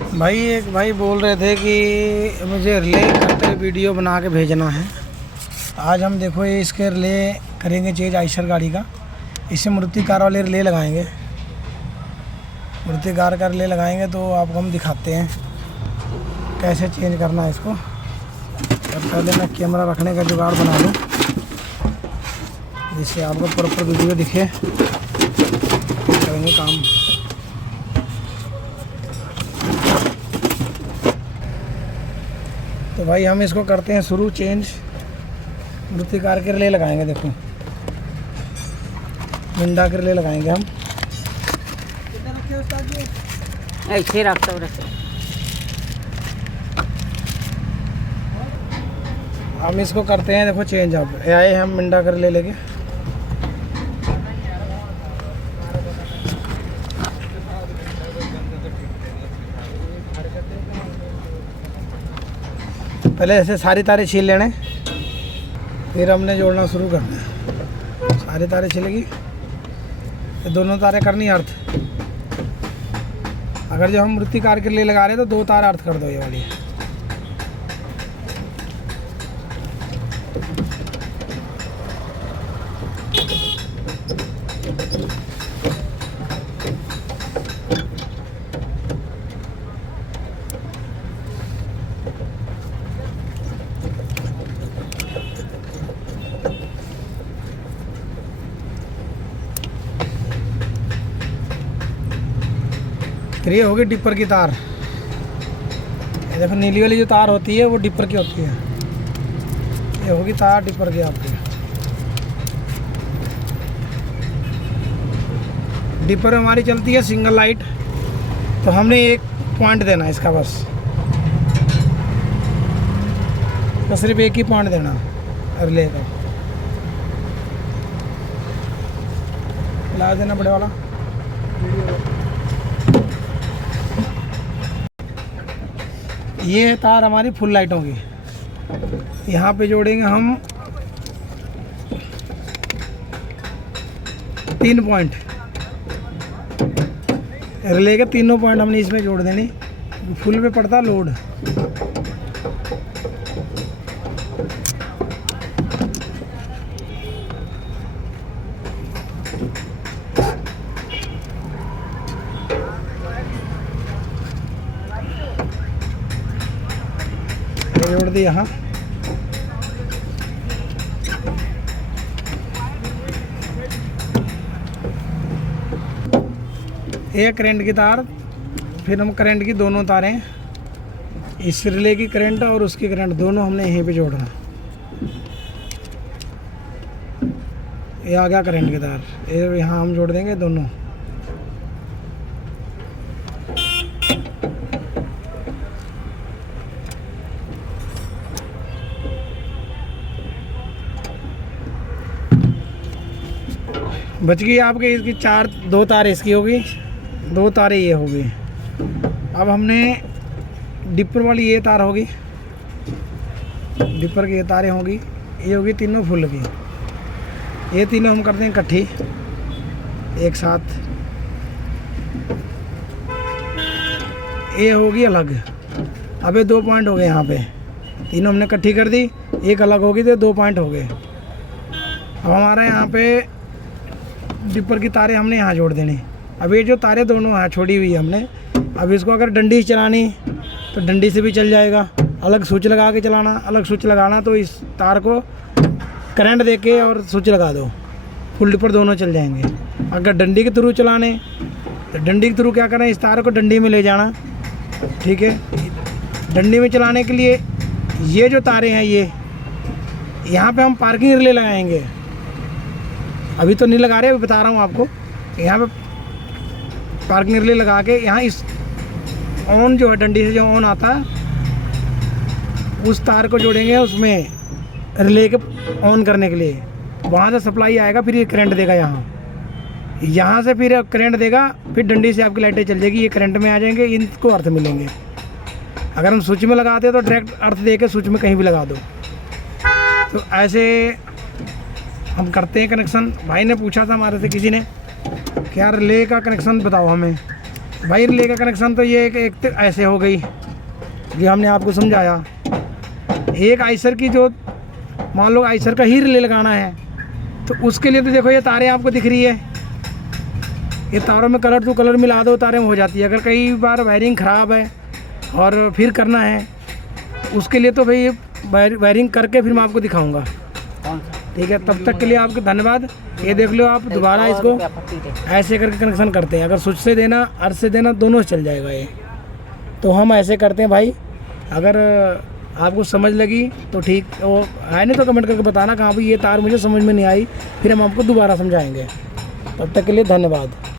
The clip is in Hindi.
भाई एक भाई बोल रहे थे कि मुझे रिले करते वीडियो बना के भेजना है। आज हम देखो ये इसके रिले करेंगे चेंज आइशर गाड़ी का। इसे मारुति कार वाले रिले लगाएंगे, मारुति कार का रिले लगाएंगे तो आपको हम दिखाते हैं कैसे चेंज करना है इसको। और पहले मैं कैमरा रखने का जुगाड़ बना लूँ जिससे आपको प्रॉपर वीडियो दिखे। करेंगे काम। तो भाई हम इसको करते हैं शुरू चेंज। मारुति कार के रिले लगाएंगे, देखो मिंडा के रिले लगाएंगे हम। ऐसे रखता हूँ हम इसको करते हैं, देखो चेंज। अब आए हम मिंडा कर ले लेके पहले ऐसे सारी तारें छील लेने, फिर हमने जोड़ना शुरू करना है। सारी तारें छिलेगी तो दोनों तारें करनी अर्थ। अगर जो हम मारुति कार के लिए लगा रहे हैं तो 2 तार अर्थ कर दो ये वाली। फिर ये होगी डिपर की तार। ये देखो नीली वाली जो तार होती है वो डिपर की होती है। ये होगी तार डिपर की आपकी। डिपर हमारी चलती है सिंगल लाइट, तो हमने एक पॉइंट देना है इसका बस। तो सिर्फ एक ही पॉइंट देना रिले का। ला देना बड़े वाला। ये है तार हमारी फुल लाइटों की। यहाँ पे जोड़ेंगे हम 3 पॉइंट। रिले के तीनों पॉइंट हमने इसमें जोड़ देने। फुल पे पड़ता लोड। जोड़ दी यहाँ। एक करंट की तार, फिर हम करंट की दोनों तारें, इस रिले की करंट और उसकी करंट दोनों हमने यहीं पे जोड़ना। ये आ गया करंट की तार, ये यहाँ हम जोड़ देंगे दोनों। बच गई आपके इसकी 2 तारें इसकी होगी, 2 तारें ये होगी। अब हमने डिपर वाली ये तार होगी, डिपर की ये तारें होगी, ये होगी तीनों फुल की। ये तीनों हम करते हैं इकट्ठी एक साथ। ये होगी अलग। अब ये 2 पॉइंट हो गए यहाँ पे। तीनों हमने इकट्ठी कर दी, एक अलग होगी तो 2 पॉइंट हो गए। अब हमारा यहाँ पे डिपर की तारें हमने यहाँ जोड़ देनी। अब ये जो तारें दोनों यहाँ छोड़ी हुई है हमने, अब इसको अगर डंडी से चलानी तो डंडी से भी चल जाएगा। अलग स्विच लगा के चलाना, अलग स्विच लगाना, तो इस तार को करंट दे के और स्विच लगा दो, फुल डिपर दोनों चल जाएंगे। अगर डंडी के थ्रू चलाने तो डंडी के थ्रू क्या करना है, इस तार को डंडी में ले जाना। ठीक है, डंडी में चलाने के लिए ये जो तारें हैं ये यहाँ पे हम पार्किंग रिले लगाएंगे। अभी तो नहीं लगा रहे, अभी बता रहा हूँ आपको। यहाँ पे पार्किंग रिले लगा के यहाँ इस ऑन जो है डंडी से जो ऑन आता है उस तार को जोड़ेंगे उसमें रिले के ऑन करने के लिए। वहाँ से सप्लाई आएगा, फिर ये करंट देगा यहाँ से फिर करंट देगा, फिर डंडी से आपकी लाइटें चल जाएगी। ये करंट में आ जाएंगे, इनको अर्थ मिलेंगे। अगर हम स्विच में लगाते हैं तो डायरेक्ट अर्थ दे के स्विच में कहीं भी लगा दो। तो ऐसे हम करते हैं कनेक्शन। भाई ने पूछा था हमारे से किसी ने, क्या रिले का कनेक्शन बताओ हमें। भाई रिले का कनेक्शन तो ये एक तो ऐसे हो गई, ये हमने आपको समझाया। एक आइसर की जो मान लो आइसर का ही रिले लगाना है तो उसके लिए तो देखो ये तारें आपको दिख रही है, ये तारों में कलर टू कलर मिला दो, तारें में हो जाती है। अगर कई बार वायरिंग ख़राब है और फिर करना है उसके लिए तो भाई वायरिंग करके फिर मैं आपको दिखाऊंगा। कौन सा? ठीक है, तब तक के लिए आपके धन्यवाद। ये देख लो आप दोबारा इसको ऐसे करके कनेक्शन करते हैं। अगर स्विच से देना अर्थ से देना दोनों से चल जाएगा ये, तो हम ऐसे करते हैं भाई। अगर आपको समझ लगी तो ठीक, वो है नहीं तो कमेंट करके बताना कहाँ भी ये तार मुझे समझ में नहीं आई, फिर हम आपको दोबारा समझाएंगे। तब तक के लिए धन्यवाद।